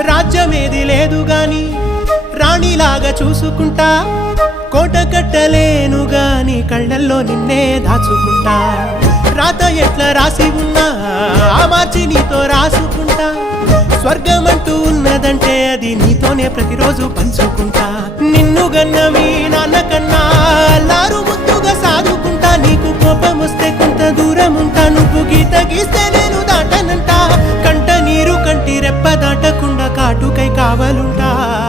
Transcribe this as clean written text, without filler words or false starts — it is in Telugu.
రాజ్యమేది లేదు గాని రాణిలాగా చూసుకుంటా, కోట కట్టలేను గాని కళ్ళల్లో నిన్నే దాచుకుంటా. రాత ఎట్లా రాసి ఉన్నా ఆ మార్చి నీతో రాసుకుంటా. స్వర్గమంటూ ఉన్నదంటే అది నీతోనే ప్రతిరోజు పంచుకుంటా. నిన్ను గన్న మీ నాన్న కన్నా అల్లారు ముద్దుగా సాదుకుంటా. నీకు కోపం వస్తే కొంత దూరం ఉంటా, నువ్వు గీత గీస్తే నేను దాటనంటా. కంట నీరు కంటి రెప్ప దాటకుండా కాటుకై కావలుంటా.